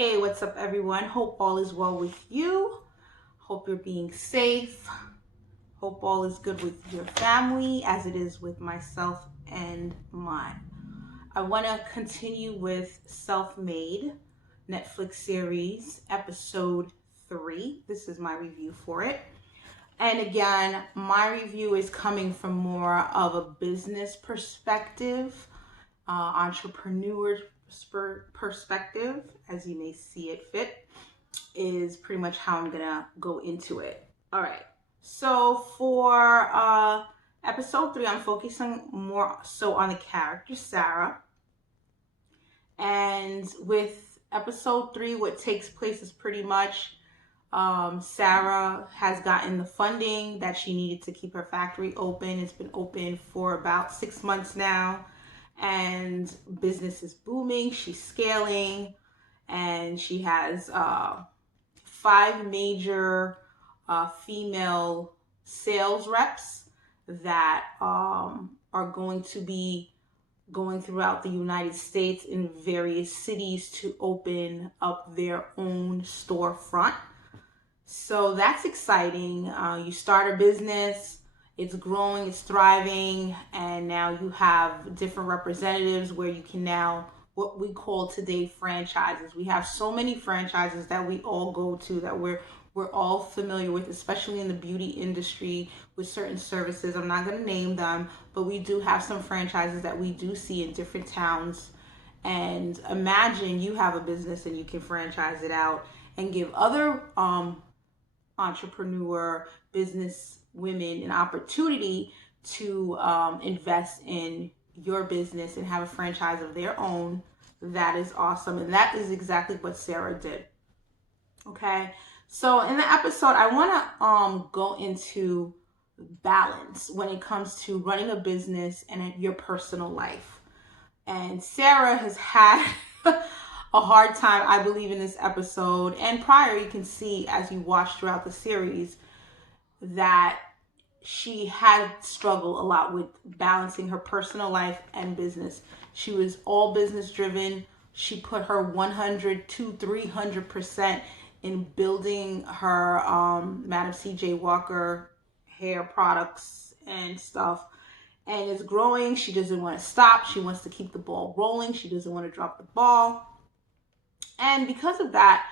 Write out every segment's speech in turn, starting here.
Hey, what's up, everyone? Hope all is well with you. Hope you're being safe. Hope all is good with your family as it is with myself and mine. I want to continue with Self-Made Netflix series, episode 3. This is my review for it. And again, my review is coming from more of a business perspective, entrepreneur perspective, as you may see it fit, is pretty much how I'm gonna go into it. All right. So for episode 3, I'm focusing more so on the character Sarah. And with episode 3, what takes place is pretty much Sarah has gotten the funding that she needed to keep her factory open. It's been open for about 6 months now, and business is booming. She's scaling, and she has 5 major female sales reps that are going to be going throughout the United States in various cities to open up their own storefront. So that's exciting. You start a business, it's growing, it's thriving, and now you have different representatives where you can now, what we call today, franchises. We have so many franchises that we all go to that we're all familiar with, especially in the beauty industry with certain services. I'm not going to name them, but we do have some franchises that we do see in different towns. And imagine you have a business and you can franchise it out and give other entrepreneur business women an opportunity to invest in your business and have a franchise of their own. That is awesome, and that is exactly what Sarah did. Okay, so in the episode, I want to go into balance when it comes to running a business and your personal life. And Sarah has had a hard time, I believe, in this episode and prior. You can see as you watch throughout the series that she had struggled a lot with balancing her personal life and business. She was all business driven. She put her 100 to 300% in building her Madam C.J. Walker hair products and stuff. And it's growing. She doesn't want to stop. She wants to keep the ball rolling. She doesn't want to drop the ball. And because of that,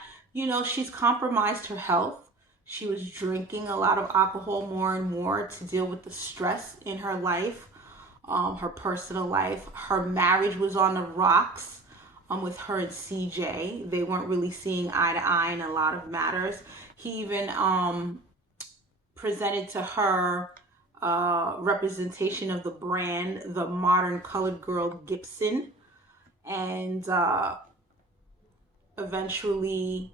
she's compromised her health. She was drinking a lot of alcohol more and more to deal with the stress in her life, her personal life. Her marriage was on the rocks with her and CJ. They weren't really seeing eye to eye in a lot of matters. He even presented to her representation of the brand, the modern colored girl Gibson. And eventually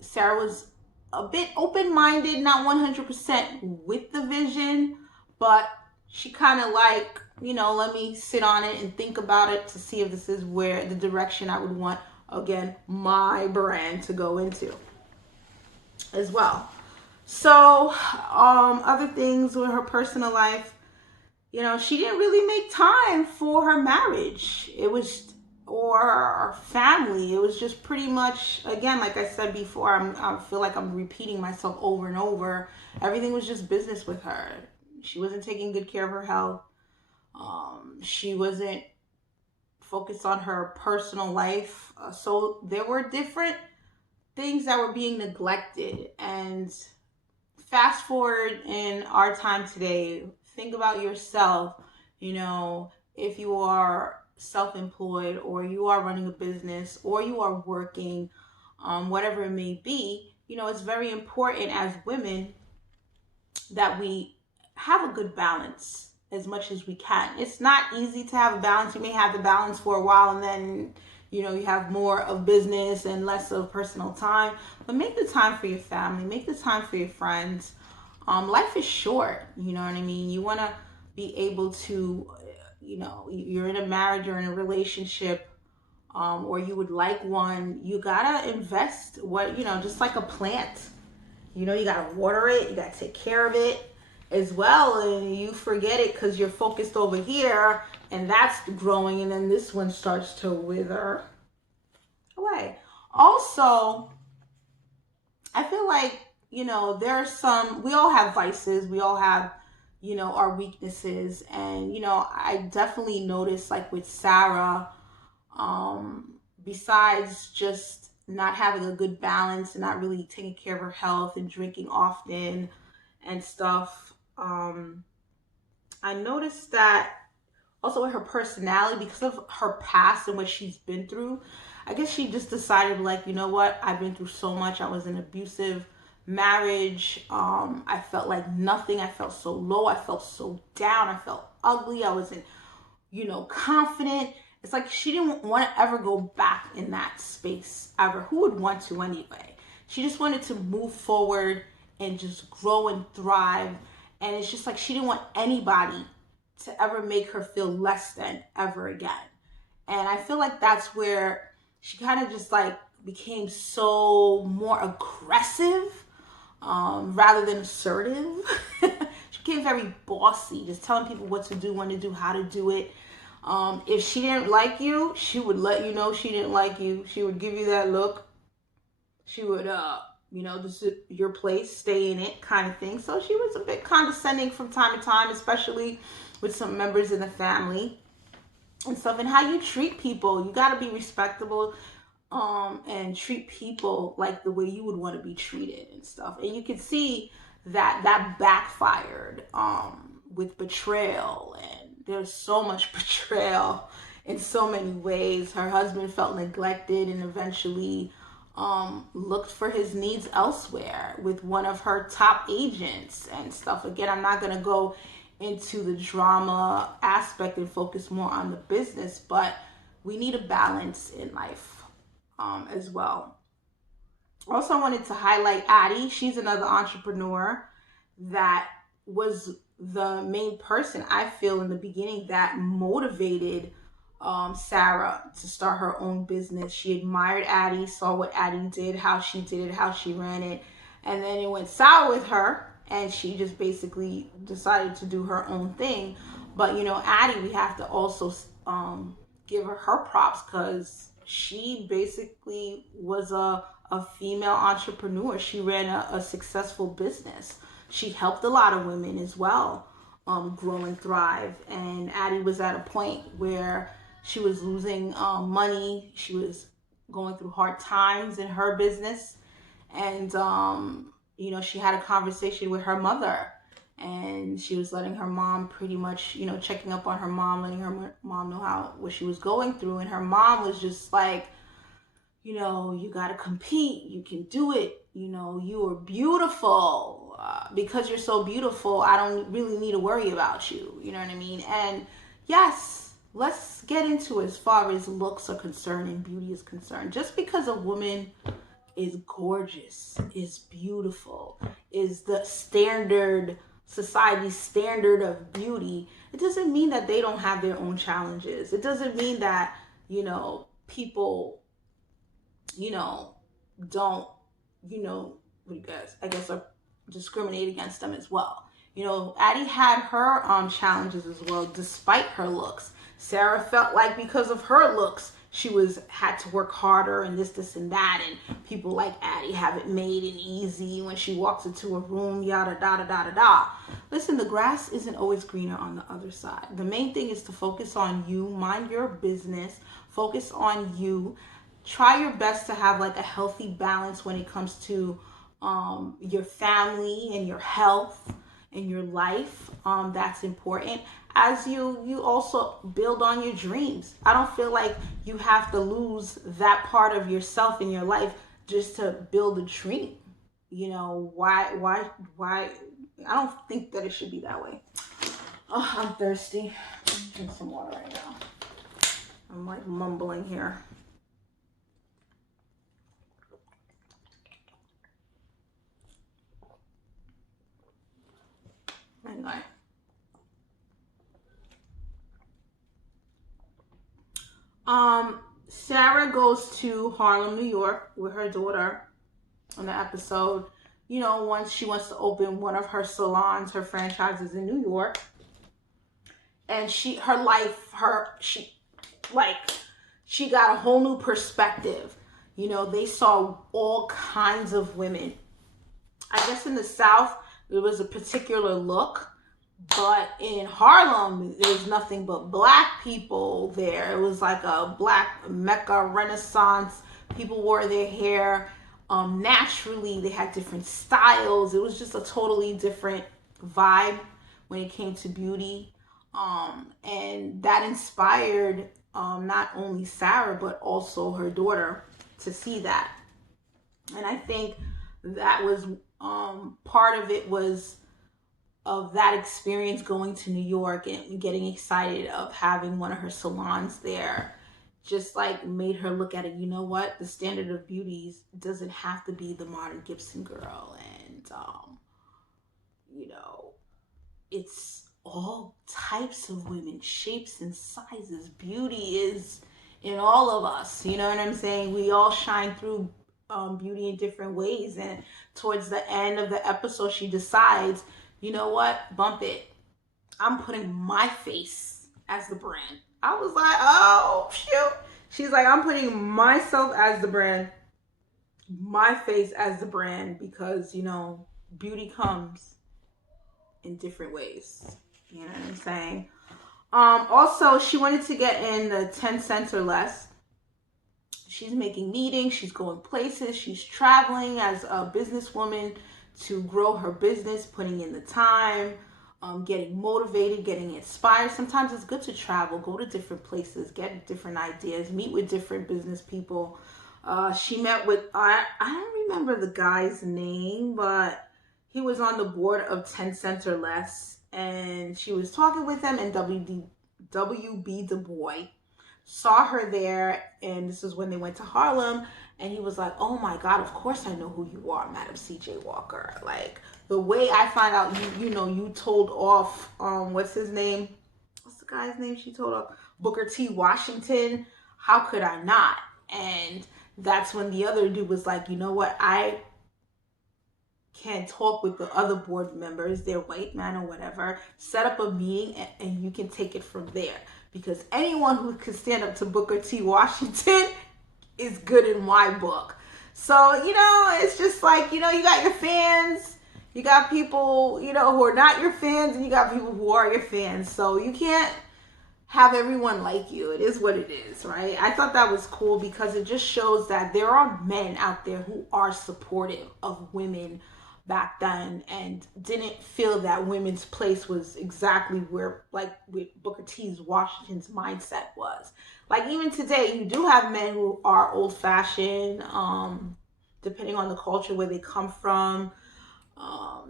Sarah was a bit open-minded, not 100% with the vision, but she kind of like, let me sit on it and think about it to see if this is where the direction I would want, again, my brand to go into as well. So other things with her personal life, she didn't really make time for her marriage. Or our family. It was just pretty much, again, like I said before, I feel like I'm repeating myself over and over. Everything was just business with her. She wasn't taking good care of her health. She wasn't focused on her personal life. So there were different things that were being neglected. And fast forward in our time today, think about yourself. If you are self-employed or you are running a business or you are working, whatever it may be, it's very important as women that we have a good balance as much as we can. It's not easy to have a balance. You may have the balance for a while and then you have more of business and less of personal time, but make the time for your family, make the time for your friends. Life is short, you know what I mean? You want to be able to, you're in a marriage or in a relationship, or you would like one, you gotta invest just like a plant. You gotta water it, you gotta take care of it as well, and you forget it because you're focused over here and that's growing, and then this one starts to wither away. Also, I feel like, there's we all have vices. We all have, our weaknesses. And, I definitely noticed, like, with Sarah, besides just not having a good balance and not really taking care of her health and drinking often and stuff, I noticed that also with her personality, because of her past and what she's been through, I guess she just decided, like, you know what, I've been through so much. I was in an abusive marriage. I felt like nothing. I felt so low. I felt so down. I felt ugly. I wasn't, confident. It's like she didn't want to ever go back in that space ever. Who would want to anyway? She just wanted to move forward and just grow and thrive. And it's just like she didn't want anybody to ever make her feel less than ever again. And I feel like that's where she kind of just like became so more aggressive, rather than assertive. She became very bossy, just telling people what to do, when to do, how to do it. If she didn't like you, she would let you know she didn't like you. She would give you that look. She would, this is your place, stay in it kind of thing. So she was a bit condescending from time to time, especially with some members in the family and stuff. And how you treat people, you got to be respectable, and treat people like the way you would want to be treated and stuff. And you can see that backfired, with Betrayal. And there's so much betrayal in so many ways. Her husband felt neglected and eventually looked for his needs elsewhere with one of her top agents and stuff. Again, I'm not going to go into the drama aspect and focus more on the business, but we need a balance in life, as well. Also, I wanted to highlight Addie. She's another entrepreneur that was the main person, I feel, in the beginning that motivated, Sarah to start her own business. She admired Addie, saw what Addie did, how she did it, how she ran it, and then it went sour with her, and she just basically decided to do her own thing. But Addie, we have to also, give her props, because she basically was a female entrepreneur. She ran a successful business. She helped a lot of women as well, grow and thrive. And Addie was at a point where she was losing, money. She was going through hard times in her business. And, she had a conversation with her mother. And she was letting her mom pretty much, checking up on her mom, letting her mom know what she was going through. And her mom was just like, you got to compete. You can do it. You are beautiful. Because you're so beautiful, I don't really need to worry about you. You know what I mean? And yes, let's get into it as far as looks are concerned and beauty is concerned. Just because a woman is gorgeous, is beautiful, is the standard, society's standard of beauty, it doesn't mean that they don't have their own challenges. It doesn't mean that, people, don't, what you guys, I guess, are discriminate against them as well. Addie had her challenges as well, despite her looks. Sarah felt like because of her looks, she had to work harder and this and that, and people like Addie have it made and easy when she walks into a room, yada da da da da da. Listen, the grass isn't always greener on the other side. The main thing is to focus on you, mind your business, focus on you. Try your best to have like a healthy balance when it comes to your family and your health and your life. That's important. As you also build on your dreams. I don't feel like you have to lose that part of yourself in your life just to build a dream. Why? I don't think that it should be that way. Oh, I'm thirsty. I'm drink some water right now. I'm like mumbling here. Anyway. Sarah goes to Harlem, New York with her daughter on the episode. Once she wants to open one of her salons, her franchises in New York. And she got a whole new perspective. You know, they saw all kinds of women. I guess in the South, there was a particular look, but in Harlem, there's nothing but black people there. It was like a black Mecca Renaissance. People wore their hair naturally. They had different styles. It was just a totally different vibe when it came to beauty. And that inspired not only Sarah, but also her daughter to see that. And I think that was part of it was of that experience going to New York and getting excited of having one of her salons there. Just like made her look at it, you know what? The standard of beauty doesn't have to be the modern Gibson girl. And, you know, it's all types of women, shapes and sizes. Beauty is in all of us. You know what I'm saying? We all shine through beauty in different ways. And towards the end of the episode, she decides, you know what? Bump it. I'm putting my face as the brand. I was like, oh, shoot. She's like, I'm putting myself as the brand, my face as the brand, because, you know, beauty comes in different ways. You know what I'm saying? Also, she wanted to get in the 10 cents or less. She's making meetings. She's going places. She's traveling as a businesswoman to grow her business, putting in the time, getting motivated, getting inspired. Sometimes it's good to travel, go to different places, get different ideas, meet with different business people. She met with, I don't remember the guy's name, but he was on the board of 10 cents or less. And she was talking with him, and W.B. Du Bois saw her there, and this is when they went to Harlem, and he was like, oh my God, of course I know who you are, Madam C.J. Walker. Like, the way I find out you told off, what's his name? What's the guy's name she told off? Booker T. Washington. How could I not? And that's when the other dude was like, you know what, I can talk with the other board members, they're white man or whatever, set up a meeting and you can take it from there. Because anyone who can stand up to Booker T. Washington is good in my book. So, you know, it's just like, you know, you got your fans, you got people, you know, who are not your fans, and you got people who are your fans. So you can't have everyone like you. It is what it is, right? I thought that was cool because it just shows that there are men out there who are supportive of women back then and didn't feel that women's place was exactly where, like, with Booker T. Washington's mindset was. Like, even today, you do have men who are old-fashioned, depending on the culture where they come from,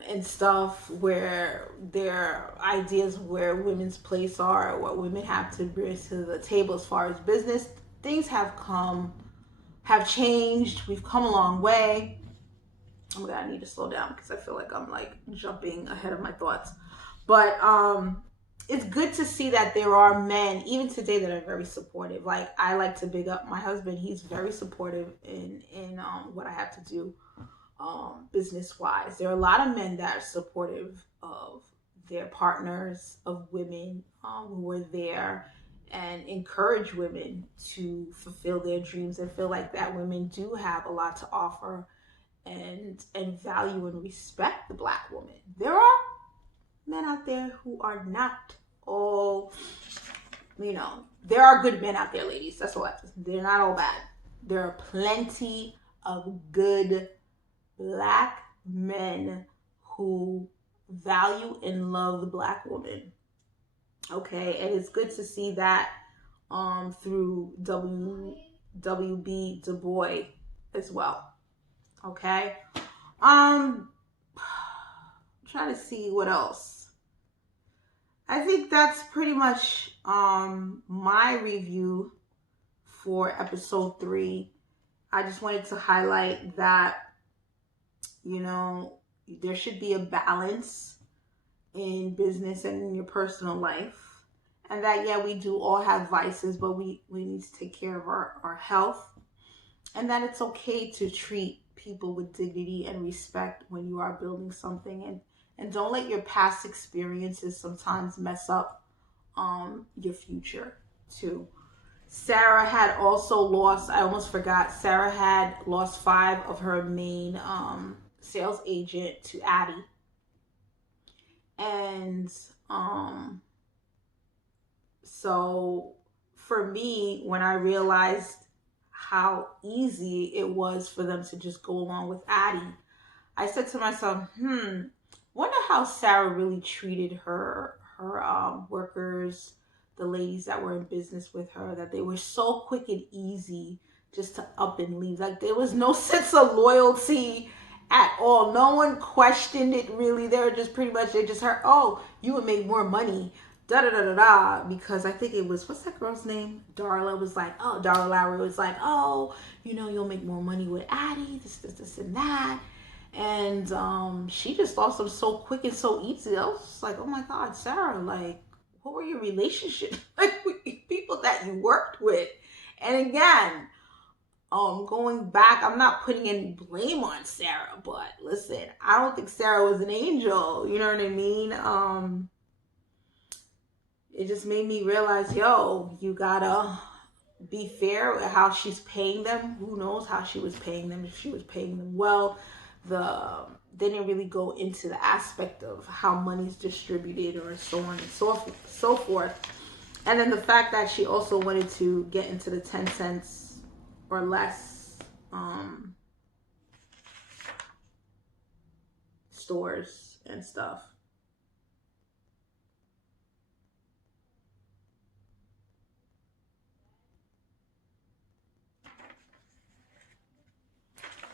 and stuff, where their ideas of where women's place are, what women have to bring to the table as far as business. Things have changed. We've come a long way. Oh my God, I need to slow down because I feel like I'm like jumping ahead of my thoughts. But it's good to see that there are men, even today, that are very supportive. Like, I like to big up my husband. He's very supportive in what I have to do business-wise. There are a lot of men that are supportive of their partners, of women who are there and encourage women to fulfill their dreams and feel like that women do have a lot to offer and value and respect the Black woman. There are men out there who are not all, you know, there are good men out there, ladies. That's all I have to say. They're not all bad. There are plenty of good Black men who value and love the Black woman. Okay, and it's good to see that through W.B. Du Bois as well. Okay. Trying to see what else. I think that's pretty much my review for episode 3. I just wanted to highlight that, you know, there should be a balance in business and in your personal life. And that, yeah, we do all have vices, but we need to take care of our health. And that it's okay to treat people with dignity and respect when you are building something, and don't let your past experiences sometimes mess up your future too. Sarah had also lost, I almost forgot, Sarah had lost 5 of her main sales agent to Addie. And so for me, when I realized how easy it was for them to just go along with Addie, I said to myself, wonder how Sarah really treated her workers, the ladies that were in business with her, that they were so quick and easy just to up and leave. Like there was no sense of loyalty at all. No one questioned it really. They were just pretty much, they just heard, oh, you would make more money. Da da da da da. Because I think it was, what's that girl's name? Darla was like, oh, Darla Lowry was like, oh, you'll make more money with Addie, this, and that. And she just lost them so quick and so easy. I was just like, oh my God, Sarah, like, what were your relationships like with people that you worked with? And again, going back, I'm not putting any blame on Sarah, but listen, I don't think Sarah was an angel. You know what I mean? It just made me realize, yo, you gotta be fair with how she's paying them. Who knows how she was paying them? If she was paying them well, they didn't really go into the aspect of how money's distributed or so on and so forth. And then the fact that she also wanted to get into the 10 cents or less stores and stuff.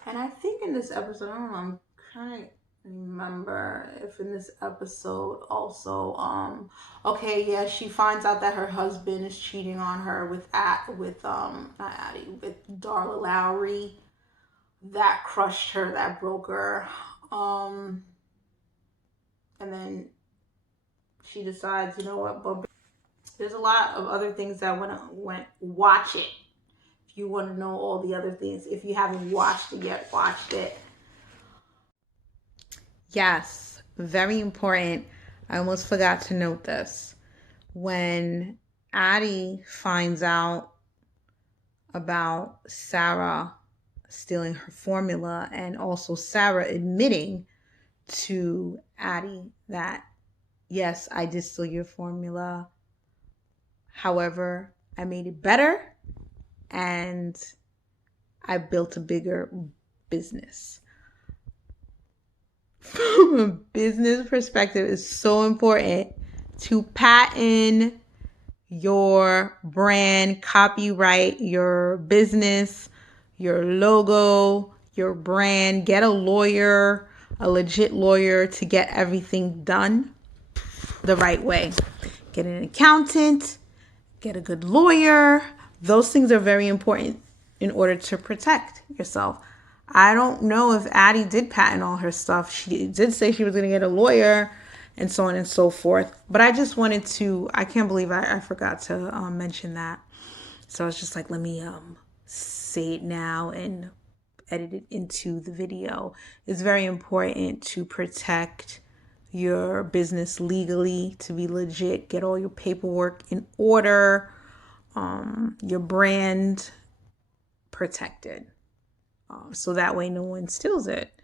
And I think in this episode, I don't know, I'm trying to remember if in this episode also, okay, yeah, she finds out that her husband is cheating on her with not Addie, with Darla Lowry. That crushed her, that broke her. And then she decides, you know what, but there's a lot of other things that went watch it. If you want to know all the other things, if you haven't watched it yet, watched it. Yes, very important. I almost forgot to note this. When Addie finds out about Sarah stealing her formula, and also Sarah admitting to Addie that, yes, I did steal your formula. However, I made it better and I built a bigger business. From a business perspective, it's so important to patent your brand, copyright your business, your logo, your brand. Get a lawyer, a legit lawyer, to get everything done the right way. Get an accountant, get a good lawyer. Those things are very important in order to protect yourself. I don't know if Addie did patent all her stuff. She did say she was going to get a lawyer and so on and so forth. But I just wanted to, I can't believe I forgot to mention that. So I was just like, let me say it now and edit it into the video. It's very important to protect your business legally, to be legit, get all your paperwork in order, your brand protected. So that way no one steals it.